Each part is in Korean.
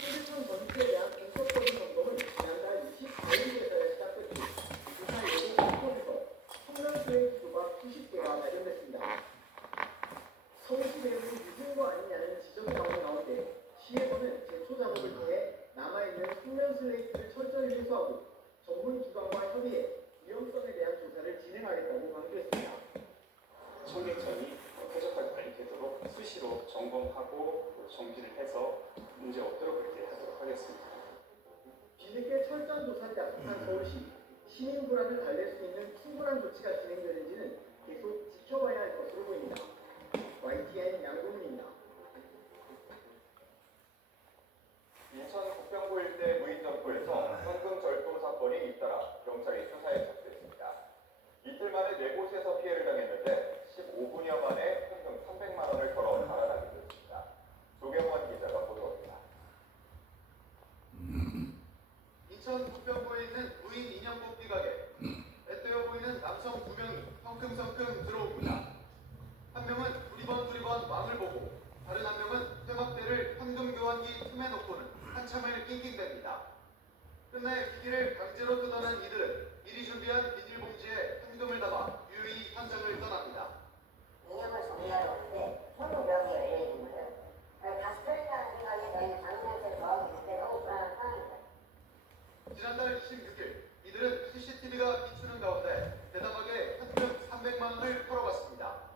휴대폰 건수에 대한 본격적인 점검은 지난달 24일에서야 시작됐고 부산 외국 공항에서 성명수행 기도가 수십 개가 발견됐습니다. 서울시 내용이 늦은 거 아니냐는 지적이 나오는 가운데 시에서는 제초 작업을 통해 남아있는 숙면 슬레이트를 철저히 회수하고 전문 기관과 협의해 위험성에 대한 조사를 진행하겠다고 강조했습니다. 청계천이 쾌적하게 관리되도록 수시로 점검하고 정비를 해서 문제 없도록 그렇게 하도록 하겠습니다. 뒤늦게 철저한 조사를 약속한 서울시, 시민 불안을 달랠 수 있는 충분한 조치가 진행되는지는 계속 지켜봐야 할 것으로 보입니다. YTN 양동민입니다. 인천 국병구 일대 무인점포에서 현금 절도 사건이 잇따라 경찰이 수사에 착수했습니다. 이틀 만에 4곳에서 피해를 당했는데 15분여 만에 현금 300만 원을 털어 달아나게 됐습니다. 조경원 기자가 보도합니다. 인천 국병구에 있는 무인 인형 뽑기 가게. 애떠여 보이는 남성 2명이 성큼성큼 들어옵니다. 한 명은 두리번 왕을 보고 다른 한 명은 퇴막대를 현금 교환기 틈에 놓고는 한참을 낑낑댑니다. 끝내 기기를 강제로 뜯어낸 이들은 미리 준비한 비닐봉지에 현금을 담아 유유히 현장을 떠납니다. 인형을 정리하러 오는데 현금 명이 열려있는 거예요. 다시 털린다는 생각에 저희는 장난을 좋아하고 있는데 너무 불안한 상황입니다. 지난달 26일 이들은 CCTV가 비추는 가운데 대담하게 현금 300만 원을 털어갔습니다.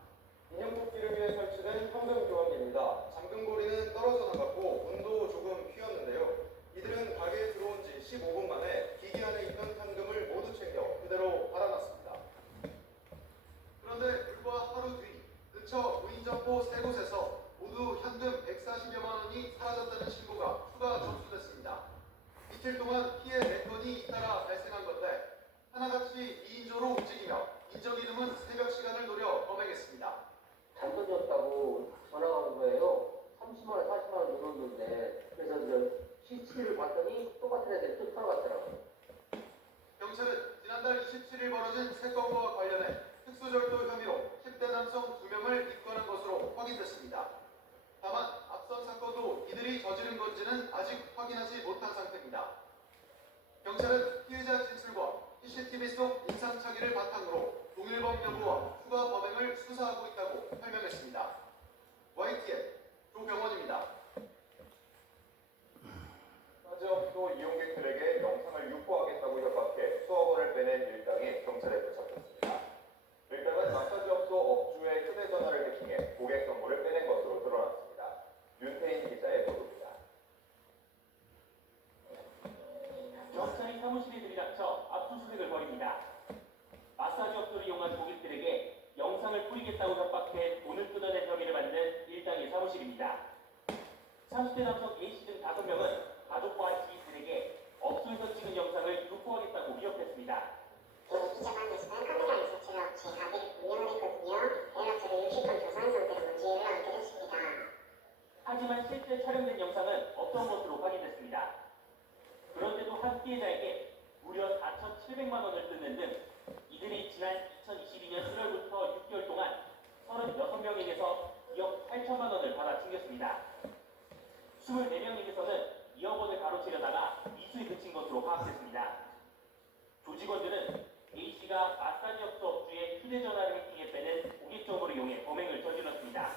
인형 뽑기를 위해 설치된 현금 교환기입니다. 잠금고리는 떨어져 나갔고 문도 조금 휘었는데요. 이들은 가게에 들어온 지 15분 만에 기기 안에 있던 현금을 모두 챙겨 그대로 달아났습니다. 그런데 불과 하루 뒤 근처 무인점포 3곳에서 모두 현금 140여만 원이 사라졌다는 신고가 추가 접수됐습니다. 이틀 동안 피해 4건이 잇따라 발생한 건데 하나같이 2인조로 움직이며 인적 이름은 새벽 시간을 노려 범행했습니다. 잘못이었다고 전화가 온 거예요. 30만 원, 40만 원 들어오는데 그래서 CCTV를 봤더니 똑같은 애들이 또 털어갔더라고요. 경찰은 지난달 27일 벌어진 3건과 관련해 특수절도 혐의로 10대 남성 2명을 입건한 것으로 확인됐습니다. 다만 앞선 사건도 이들이 저지른 건지는 아직 확인하지 못한 상태입니다. 경찰은 피해자 진술과 CCTV 속 인상착의를 바탕으로 동일범 여부와 추가 범행을 수사하고 있다고 설명했습니다. YTN 조병원입니다. 사지업소 이용객들에게 영상을 유포하겠다고 협박해 수억 원을 빼낸 일당이 경찰에 붙잡혔습니다. 일당은 마사지업소 업주의 휴대전화를 해킹해 고객 정보를 빼낸 것으로 드러났습니다. 윤태인 기자의 보도입니다. 경찰이 사무실에 들이닥쳐 압수수색을 벌입니다. 마사지 업소를 이용한 고객들에게 영상을 뿌리겠다고 협박해 돈을 뜯어낸 혐의를 받는 일당의 사무실입니다. 30대 남성 A씨 등 5명은 가족과 지인들에게 업소에서 찍은 영상을 유포하겠다고 위협했습니다. 기자가 계시던 카메라에서 제가 제 가게를 운영을 했거든요. 연락처를 60건 교사한 상태로 문제를 얻게 됐습니다. 하지만 실제 촬영된 영상은 없던 것으로 확인됐습니다. 그런데도 한 피해자에게 무려 4,700만 원을 뜯는 등 이들이 지난 2022년 1월부터 6개월 동안 36명에게서 2억 8천만 원을 받아 챙겼습니다. 24명에게서는 2억 원을 가로채려다가 미수에 그친 것으로 파악됐습니다. 조직원들은 A씨가 마사지 업소 업주의 휴대전화를 해킹해 빼낸 고객 정보를 이용해 범행을 저질렀습니다.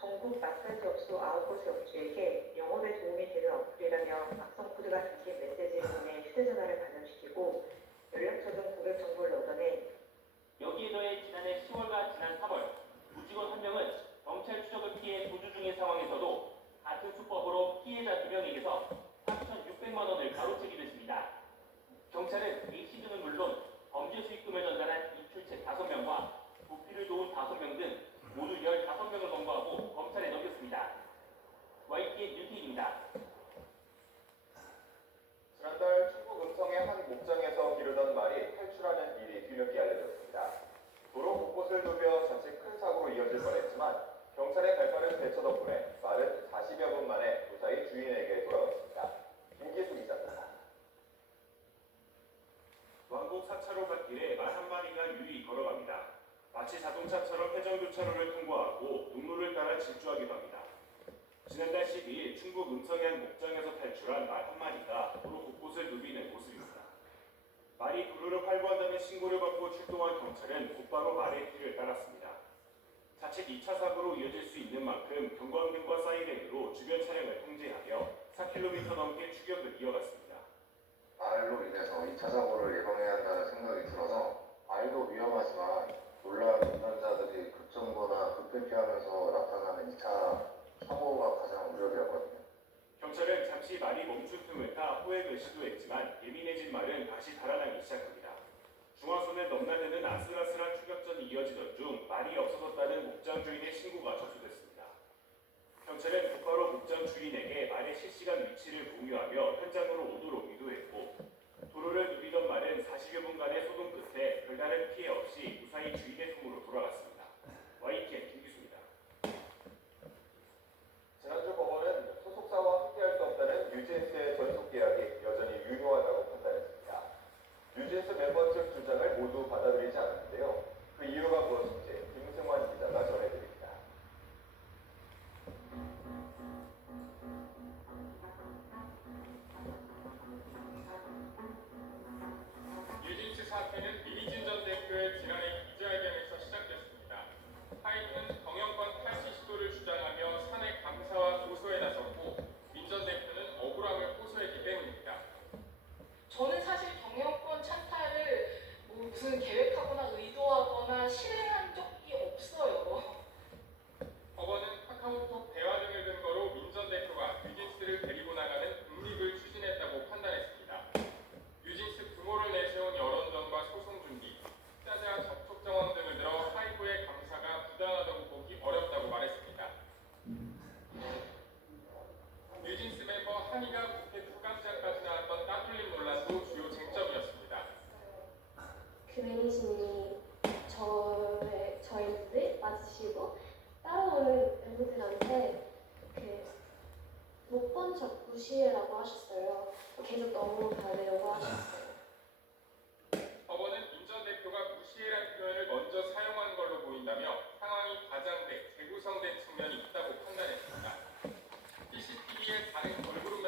전국 마사지 업소 9곳의 업주에게 영업에 도움이 되는 어플이라며 악성 코드가 담긴 메시지를 보내 휴대전화를 반영시키고 연락처 등 고객 정보를 얻어내 여기에 더해 지난해 10월과 지난 3월 조직원 1명은 경찰 추적을 피해 도주 중인 상황에서도 같은 수법으로 피해자 2명에게서 3,600만 원을 가로채기도 했습니다. 경찰은 A씨 등은 물론 범죄 수익금을 전달한 인출책 5명과 부피를 도운 5명 등 모두 15명을 검거하고 검찰에 넘겼습니다. YTN 윤태인입니다. 지난달 충북 음성의 한 목장에서 기르던 말이 탈출하는 일이 뒤늦게 알려졌습니다. 도로 곳곳을 누벼 자칫 큰 사고로 이어질 뻔했지만 경찰의 발빠른 대처 덕분에 말은 40여 분 만에 무사히 주인에게 돌아왔습니다. 김기수 기자입니다. 왕복 4차로 갓길에 말 한 마리가 유유히 걸어갑니다. 마치 자동차처럼 회전교차로를 통과하고 눈물을 따라 질주하기도 합니다. 지난달 12일 충북 음성의 한 목장에서 말 한 마리가 도로 곳곳을 누비는 모습입니다. 말이 도로를 활보한다는 신고를 받고 출동한 경찰은 곧바로 말의 뒤를 따랐습니다. 자칫 2차 사고로 이어질 수 있는 만큼 경광등과 사이렌으로 주변 차량을 통제하며 4km 넘게 추격을 이어갔습니다. 말로 인해서 2차 사고를 예방해야 한다는 생각이 들어서 말도 위험하지만 놀라운 운전자들이 급정거나 급회피하면서 나타나는 2차 사고가 가장 우려되었거든요. 경찰은 잠시 말이 멈춘 틈을 타 호액을 시도했지만 예민해진 말은 다시 달아나기 시작합니다. 중앙선을 넘나드는 아슬아슬한 추격전이 이어지던 중 말이 없어졌다는 목장 주인의 신고가 접수됐습니다. 경찰은 곧바로 목장 주인에게 말의 실시간 위치를 공유하며 현장으로 오도록 유도했고 도로를 누비던 말은 40여 분간의 소동 끝에 별다른 피해 없이 무사히 주인의 품으로 돌아갔습니다. YTN 김기수입니다. 지난주 법원은 소속사와 함께할 수 없다는 뉴진스의 전속 계약이 여전히 유효하다고 판단했습니다. 뉴진스 멤버 측 주장을 모두 받아들이지 않았는데요. 그 이유가 무엇인지 김승환 기자가 전해드립니다. 뉴진스 사태는 이희진 전 대표의 지난해 기자회견에서 시작됐습니다. 하이튼 경영권 탈시 시도를 주장하며 사내 감사와 고소에 나섰고 민 전 대표는 억울함을 호소했기 때문입니다. 저는 사실 경영권 찬탈을 무슨 계획하거나 의도하거나 실행한 적이 없어요. 법원은 카카오톡 대화 등을 근거로 민 전 대표가 뉴진스를 데리고 나가는 독립을 추진했다고 판단했습니다. 뉴진스 규모를 내세운 여론전과 소송 준비, 투자자 접촉 정황 등을 들어 하이브의 감사가 부당하다고 보기 어렵다고 말했습니다. 뉴진스 멤버 한이가 국회 부감장까지 나왔던 따돌림 논란도 주요 쟁점이었습니다. 그 매니저님이 저희들 맞으시고 따라오는 멤버들한테 못 본 척 무시해라고 하셨어요. 계속 넘어가려고 하셨어요. 법원은 민 전 대표가 무시해란 표현을 먼저 사용한 걸로 보인다며 상황이 과장돼 재구성된 측면이 있다고 판단했습니다. CCTV에 다른 걸그룹